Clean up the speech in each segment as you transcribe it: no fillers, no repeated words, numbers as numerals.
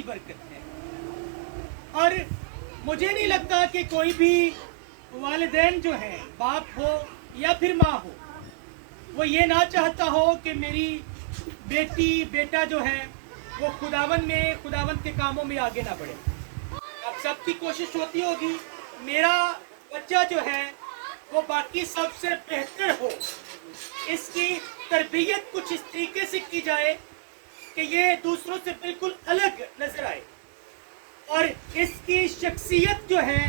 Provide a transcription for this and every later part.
की बरकत है। और मुझे नहीं लगता कि कोई भी वालिदैन जो है, बाप हो या फिर माँ हो, वो ये ना चाहता हो कि मेरी बेटी बेटा जो है वो खुदावंद के कामों में आगे ना बढ़े। अब सबकी कोशिश होती होगी मेरा बच्चा जो है वो बाकी सबसे बेहतर हो, इसकी तरबियत कुछ इस तरीके से की जाए कि ये दूसरों से बिल्कुल अलग नजर आए और इसकी शख्सियत जो है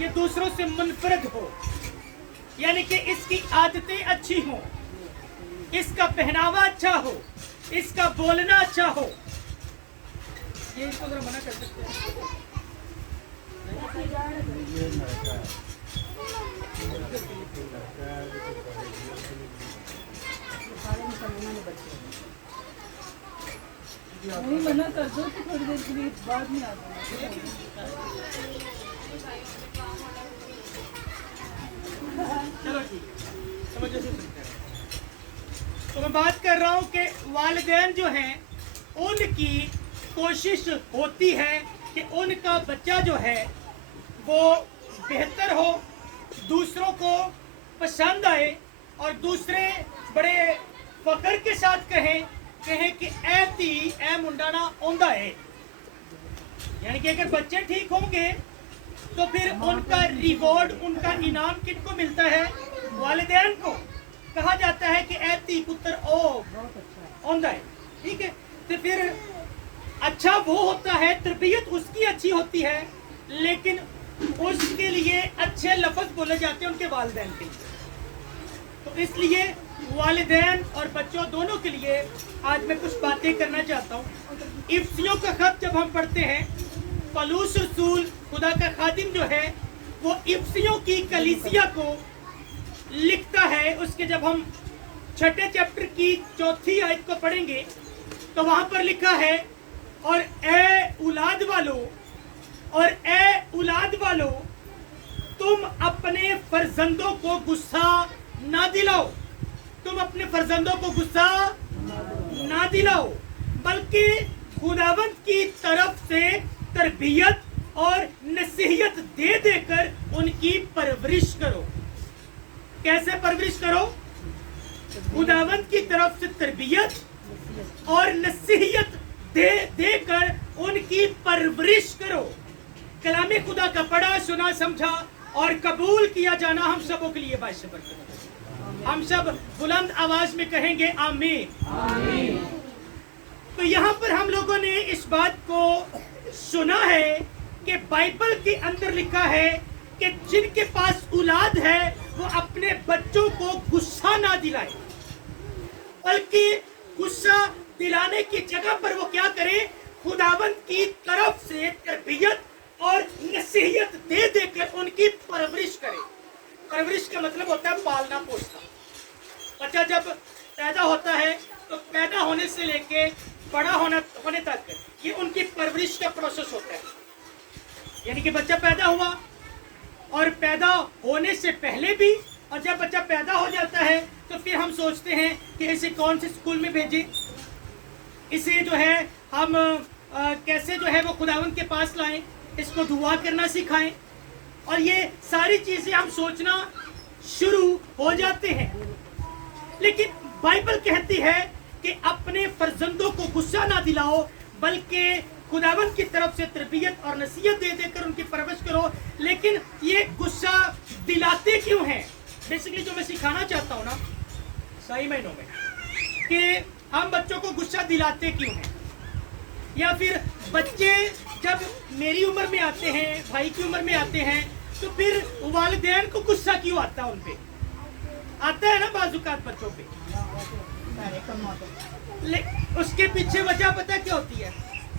ये दूसरों से मुनफरद हो, यानी कि इसकी आदतें अच्छी हों, इसका पहनावा अच्छा हो, इसका बोलना अच्छा हो। ये इसको जरा मना कर सकते हैं। नहीं मना कर दो तो थोड़ी देर के लिए बाद में आ जाना। चलो ठीक है, समझो से सुनते हैं। तो मैं बात कर रहा हूँ कि वालिदैन जो हैं उनकी कोशिश होती है कि उनका बच्चा जो है वो बेहतर हो, दूसरों को पसंद आए और दूसरे बड़े फख्र के साथ कहें कि ऐ धी ऐ मुंडा ना आंदा है। यानी कि अगर बच्चे ठीक होंगे तो फिर उनका रिवॉर्ड, उनका इनाम किनको मिलता है? वालिदैन को। कहा जाता है कि ऐ धी पुत्र ओ आंदा है, ठीक है। तो फिर अच्छा वो होता है, तरबियत उसकी अच्छी होती है, लेकिन उसके लिए अच्छे लफ्ज बोले जाते हैं उनके वालिदैन के लिए। तो इसलिए वालिदैन और बच्चों दोनों के लिए आज मैं कुछ बातें करना चाहता हूँ। इफ्सियों का खत जब हम पढ़ते हैं, पलूस रसूल खुदा का खादिम जो है वो इफ्सियों की कलीसिया को लिखता है। उसके जब हम 6ठे चैप्टर की 4थी आयत को पढ़ेंगे तो वहां पर लिखा है, और ए औलाद वालों तुम अपने फर्जंदों को गुस्सा ना दिलाओ, तुम अपने फर्जंदों को गुस्सा ना दिलाओ, बल्कि खुदावंद की तरफ से तरबियत और नसीहत दे देकर उनकी परवरिश करो। कैसे परवरिश करो? खुदावंद की तरफ से तरबियत और नसीहत दे देकर उनकी परवरिश करो। कलामे खुदा का पढ़ा, सुना, समझा और कबूल किया जाना हम सबों के लिए बाइस बरकत। हम सब बुलंद आवाज में कहेंगे आमीन। तो यहाँ पर हम लोगों ने इस बात को सुना है कि बाइबल के अंदर लिखा है कि जिनके पास औलाद है वो अपने बच्चों को गुस्सा ना दिलाए, बल्कि गुस्सा दिलाने की जगह पर वो क्या करे? खुदावंद की तरफ से तरबियत और नसीहत दे देकर उनकी परवरिश करे। परवरिश का मतलब होता है पालना पोसना। बच्चा जब पैदा होता है तो पैदा होने से लेके बड़ा होने तक ये उनकी परवरिश का प्रोसेस होता है। यानी कि बच्चा पैदा हुआ और पैदा होने से पहले भी, और जब बच्चा पैदा हो जाता है तो फिर हम सोचते हैं कि इसे कौन से स्कूल में भेजें, इसे जो है हम कैसे जो है वो खुदावंद के पास लाएं, इसको दुआ करना सिखाएं, और ये सारी चीजें हम सोचना शुरू हो जाते हैं। लेकिन बाइबल कहती है कि अपने फर्जंदों को गुस्सा ना दिलाओ, बल्कि खुदावंद की तरफ से तरबियत और नसीहत दे देकर उनकी परवरिश करो। लेकिन ये गुस्सा दिलाते क्यों हैं? बेसिकली जो मैं सिखाना चाहता हूँ ना सही महीनों में, कि हम बच्चों को गुस्सा दिलाते क्यों हैं, या फिर बच्चे जब मेरी उम्र में आते हैं, भाई की उम्र में आते हैं, तो फिर वालिदैन को गुस्सा क्यों आता है? उन पे आता है ना बाजुकात बच्चों पे। उसके पीछे वजह पता क्या होती है?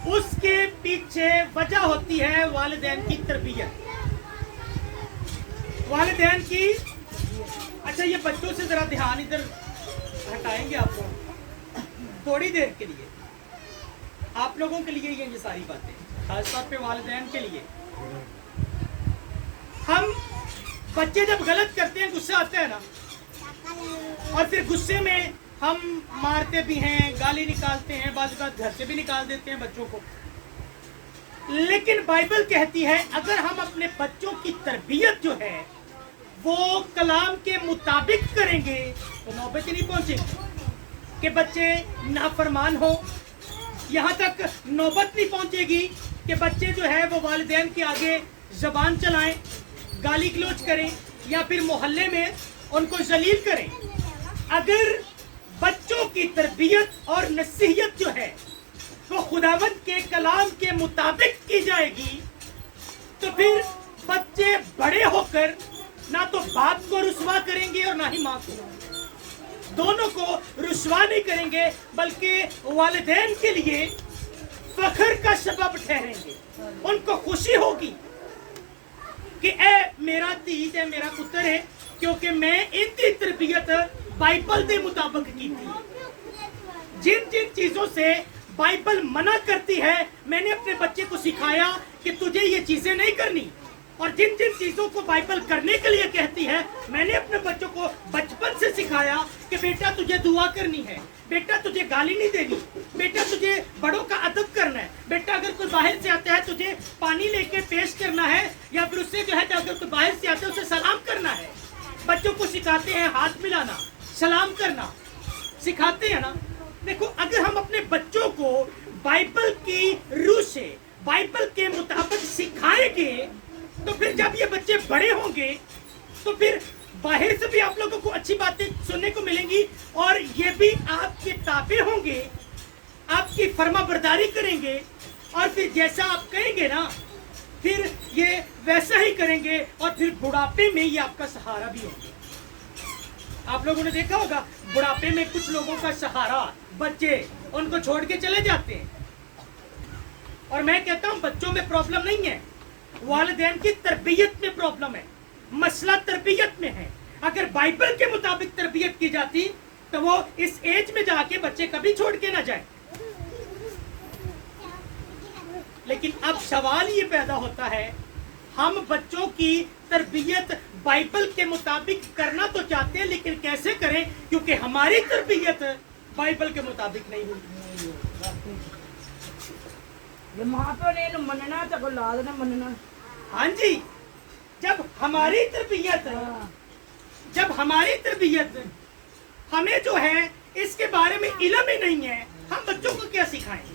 उसके पीछे वजह होती है वालिदैन की तरबियत, वालिदैन की। अच्छा, ये बच्चों से जरा ध्यान इधर हटाएंगे आप लोग थोड़ी देर के लिए, आप लोगों के लिए ये सारी बातें, खासतौर पे वालिदैन के लिए। हम बच्चे जब गलत करते हैं, गुस्सा आता है ना, और फिर गुस्से में हम मारते भी हैं, गाली निकालते हैं, बाद घर से भी निकाल देते हैं बच्चों को। लेकिन बाइबल कहती है अगर हम अपने बच्चों की तरबियत जो है वो कलाम के मुताबिक करेंगे तो नौबत ही नहीं पहुंचेगी कि बच्चे नाफरमान हो। यहाँ तक नौबत नहीं पहुंचेगी कि बच्चे जो है वो वालिदैन के आगे जबान चलाएं, गाली गलौज करें या फिर मोहल्ले में उनको जलील करें। अगर बच्चों की तरबियत और नसीहत जो है वो खुदावंद के कलाम के मुताबिक की जाएगी तो फिर बच्चे बड़े होकर ना तो बाप को रुस्वा करेंगे और ना ही माँ को, दोनों को रुस्वा नहीं करेंगे बल्कि वालिदैन के लिए फख्र का सबब ठहरेंगे। उनको खुशी होगी कि ए मेरा तीज है, मेरा पुत्र है, क्योंकि मैं इनकी तरबियत बाइबल के मुताबिक की थी। जिन जिन चीजों से बाइबल मना करती है मैंने अपने बच्चे को सिखाया कि तुझे ये चीजें नहीं करनी, और जिन जिन चीजों को बाइबल करने के लिए कहती है मैंने अपने बच्चों को बचपन से सिखाया कि बेटा तुझे दुआ करनी है, बेटा तुझे गाली नहीं देनी, बेटा तुझे बड़ों का अदब करना है, बेटा अगर कोई बाहर से आता है तुझे पानी लेके पेश करना है या फिर उससे जो है अगर कोई बाहर से आता है उसे सलाम करना है। बच्चों को सिखाते हैं हाथ मिलाना, सलाम करना सिखाते हैं ना। देखो अगर हम अपने बच्चों को बाइबल की रूह से बाइबल के मुताबिक सिखाएंगे तो फिर जब ये बच्चे बड़े होंगे तो फिर बाहर से भी आप लोगों को अच्छी बातें सुनने को मिलेंगी और ये भी आपके ताबे होंगे, आपकी फर्माबरदारी करेंगे और फिर जैसा आप कहेंगे ना फिर ये वैसा ही करेंगे और फिर बुढ़ापे में ये आपका सहारा भी होंगे। आप लोगों ने देखा होगा बुढ़ापे में कुछ लोगों का सहारा बच्चे उनको छोड़ के चले जाते हैं, और मैं कहता हूं बच्चों में प्रॉब्लम नहीं है, वालिदैन की तरबियत में प्रॉब्लम है, मसला तरबियत में है। अगर बाइबल के मुताबिक तरबियत की जाती तो वो इस एज में जाके बच्चे कभी छोड़ के ना जाए। लेकिन अब सवाल ये पैदा होता है हम बच्चों की तरबियत बाइबल के मुताबिक करना तो चाहते हैं लेकिन कैसे करें, क्योंकि हमारी तरबियत बाइबल के मुताबिक नहीं हुई। जे मां प्यो ने इन्हू मनना तो औलाद ने मनना। हाँ जी, जब हमारी तरबियत हमें जो है इसके बारे में इल्म ही नहीं है, हम बच्चों को क्या सिखाएं।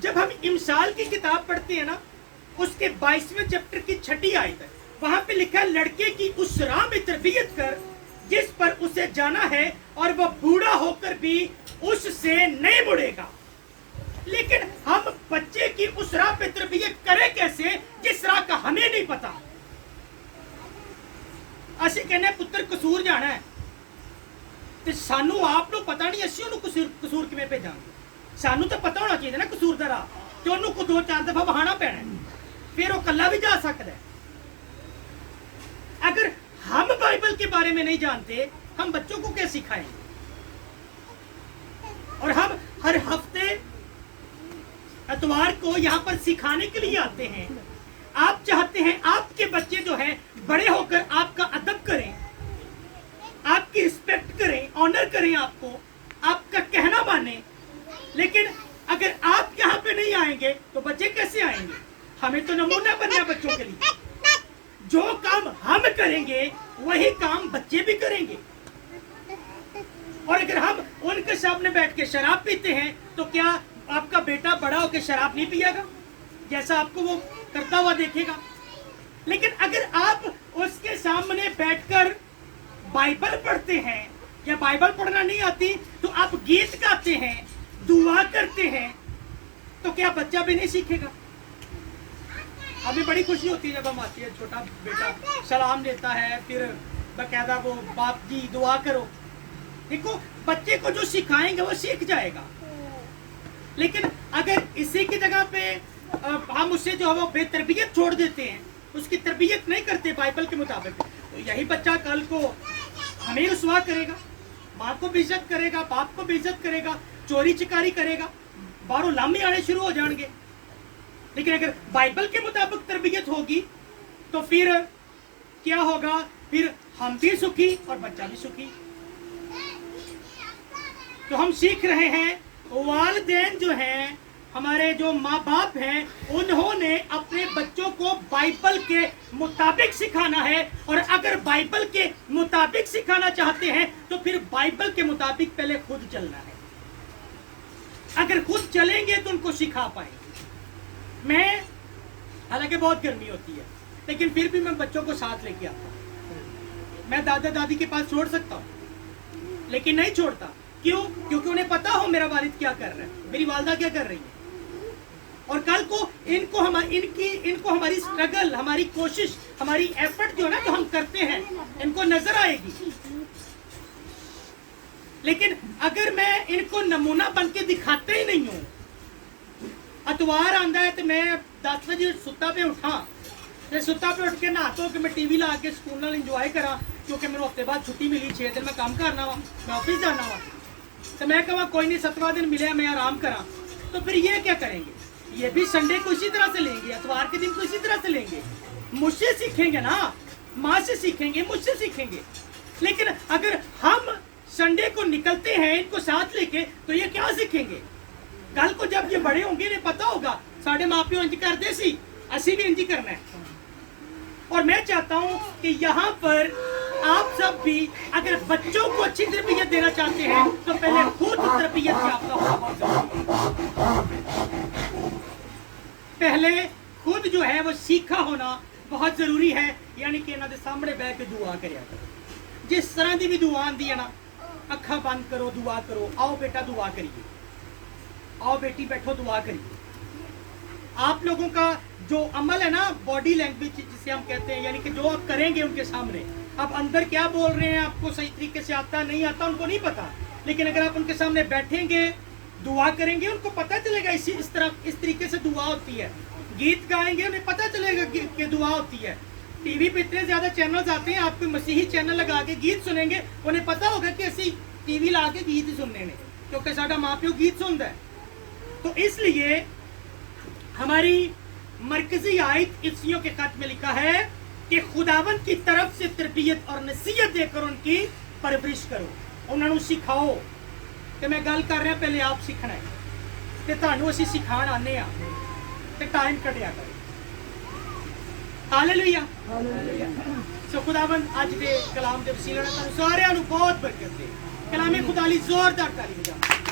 जब हम इमसाल की किताब पढ़ते हैं ना उसके 22वें चैप्टर की 6ठी आयत है, वहां पे लिखा है लड़के की उस राह में तरबियत कर जिस पर उसे जाना है और वह बूढ़ा होकर भी उससे नहीं मुड़ेगा। लेकिन हम बच्चे की उस राह पे तरबियत करें कैसे जिस राह का हमें नहीं पता। ਅਸੀਂ कहने पुत्र कसूर जाना है ਤੇ ਸਾਨੂੰ ਆਪ ਨੂੰ ਪਤਾ ਨਹੀਂ ਅਸੀਂ ਉਹਨੂੰ ਕਸੂਰ ਕਿਵੇਂ ਭੇਜਾਂਗੇ। ਸਾਨੂੰ ਤਾਂ ਪਤਾ ਹੋਣਾ ਚਾਹੀਦਾ ਨਾ ਕਸੂਰ ਦਾ ਰਾਹ, ਤੇ ਉਹਨੂੰ ਕੋ 2-4 ਦਫਾ ਵਹਾਣਾ ਪੈਣਾ ਫਿਰ ਉਹ ਕੱਲਾ भी जा सकता है। अगर हम बाइबल के बारे में नहीं जानते हम बच्चों को क्या सिखाएंगे। और हम हर हफ्ते इतवार को यहाँ पर सिखाने के लिए आते हैं। आप चाहते हैं आपके बच्चे जो हैं बड़े होकर आपका अदब करें, आपकी रिस्पेक्ट करें, ऑनर करें, आपको आपका कहना माने। लेकिन अगर आप यहाँ पे नहीं आएंगे तो बच्चे कैसे आएंगे। हमें तो नमूना बनना है बच्चों के लिए। जो काम हम करेंगे वही काम बच्चे भी करेंगे। और अगर हम उनके सामने बैठ के शराब पीते हैं तो क्या आपका बेटा बड़ा होकर शराब नहीं पिएगा जैसा आपको वो करता हुआ देखेगा। लेकिन अगर आप उसके सामने बैठकर बाइबल पढ़ते हैं या बाइबल पढ़ना नहीं आती तो आप गीत गाते हैं, दुआ करते हैं, तो क्या बच्चा भी नहीं सीखेगा। हमें बड़ी खुशी होती है जब हम आती है, छोटा बेटा सलाम देता है, फिर बकायदा वो बाप जी दुआ करो। देखो बच्चे को जो सिखाएंगे वो सीख जाएगा। लेकिन अगर इसी की जगह पे हम उससे जो है वो बेतरबियत छोड़ देते हैं, उसकी तरबियत नहीं करते बाइबल के मुताबिक, तो यही बच्चा कल को हमें रुसवा करेगा, माँ को बेइज्जत करेगा, बाप को बेइज्जत करेगा, चोरी चिकारी करेगा, बाहरों लामे आने शुरू हो जाएंगे। लेकिन अगर बाइबल के मुताबिक तरबियत होगी तो फिर क्या होगा, फिर हम भी सुखी और बच्चा भी सुखी। तो हम सीख रहे हैं वालिदैन जो हैं, हमारे जो माँ बाप हैं, उन्होंने अपने बच्चों को बाइबल के मुताबिक सिखाना है। और अगर बाइबल के मुताबिक सिखाना चाहते हैं तो फिर बाइबल के मुताबिक पहले खुद चलना है। अगर खुद चलेंगे तो उनको सिखा पाएंगे। मैं, हालांकि बहुत गर्मी होती है, लेकिन फिर भी मैं बच्चों को साथ लेके आता हूँ। मैं दादा दादी के पास छोड़ सकता हूँ, लेकिन नहीं छोड़ता। क्यों? क्योंकि उन्हें पता हो मेरा वालिद क्या कर रहा है, मेरी वालदा क्या कर रही है, और कल को इनको हमारी स्ट्रगल, हमारी कोशिश, हमारी एफर्ट जो ना जो हम करते हैं, इनको नजर आएगी। लेकिन अगर मैं इनको नमूना बन के दिखाते ही नहीं हूं, अतवार आंदा है तो मैं 10 बजे सुत्ता पे उठा, ते सुत्ता पे उठ के नहा धो के मैं टीवी ला के स्कूल नाल इंजॉय करा, क्योंकि मेरे हफ्ते बाद छुट्टी मिली, 6 दिन मैं काम करना वा, मैं ऑफिस जाना वा, तो मैं कहा कोई नहीं 7वां दिन मिले मैं आराम करा। तो फिर ये क्या करेंगे? ये भी संडे को इसी तरह से लेंगे, अतवार के दिन को इसी तरह से लेंगे। मुझसे सीखेंगे ना, माँ से सीखेंगे, मुझसे सीखेंगे। लेकिन अगर हम संडे को निकलते हैं इनको साथ लेके, तो ये क्या सीखेंगे? कल को जब ये बड़े होंगे इन्हें पता होगा साढ़े माँ प्यो इंज करते सी, असी भी इंज करना है। और मैं चाहता हूँ कि यहाँ पर आप सब भी अगर बच्चों को अच्छी तरबियत देना चाहते हैं तो पहले खुद तरबियत याफ्ता होना बहुत जरूरी है। पहले खुद जो है वो सीखा होना बहुत जरूरी है। यानी कि इन्होंने सामने बैठ के दुआ करिया करो, जिस तरह की भी दुआ आती है ना, अखा बंद करो, दुआ करो। आओ बेटा दुआ करिए, आओ बेटी बैठो दुआ करिए। आप लोगों का जो अमल है ना, बॉडी लैंग्वेज जिसे हम कहते हैं, यानी कि जो आप करेंगे उनके सामने, आप अंदर क्या बोल रहे हैं आपको सही तरीके से आता नहीं आता उनको नहीं पता, लेकिन अगर आप उनके सामने बैठेंगे दुआ करेंगे उनको पता चलेगा इस तरीके से दुआ होती है। गीत गाएंगे उन्हें पता चलेगा कि दुआ होती है। टीवी पे इतने ज्यादा चैनल्स आते हैं, आप कोई मसीही चैनल लगा के गीत सुनेंगे, उन्हें पता होगा कि ऐसी टीवी ला के गीत ही सुनने ने, क्योंकि साडा माँ प्यो गीत सुनता है। तो इसलिए हमारी मरकजी आयत इफ्सियों के खत में लिखा है कि खुदावंद की तरफ से तरबियत और नसीहत देकर उनकी परवरिश करो, उन्होंने सिखाओ। कि मैं गल कर रहा पहले आप सीखना है, तो तुहानू असीं सिखाण आने आ, ते टाइम कटिया करो। हालेलुया। सो खुदावंद अज दे कलाम दे वसीले नाल तुहानू सारिआं नू बहुत बरकत दे। कलामे खुदा ली जोरदार ताली बजाओ।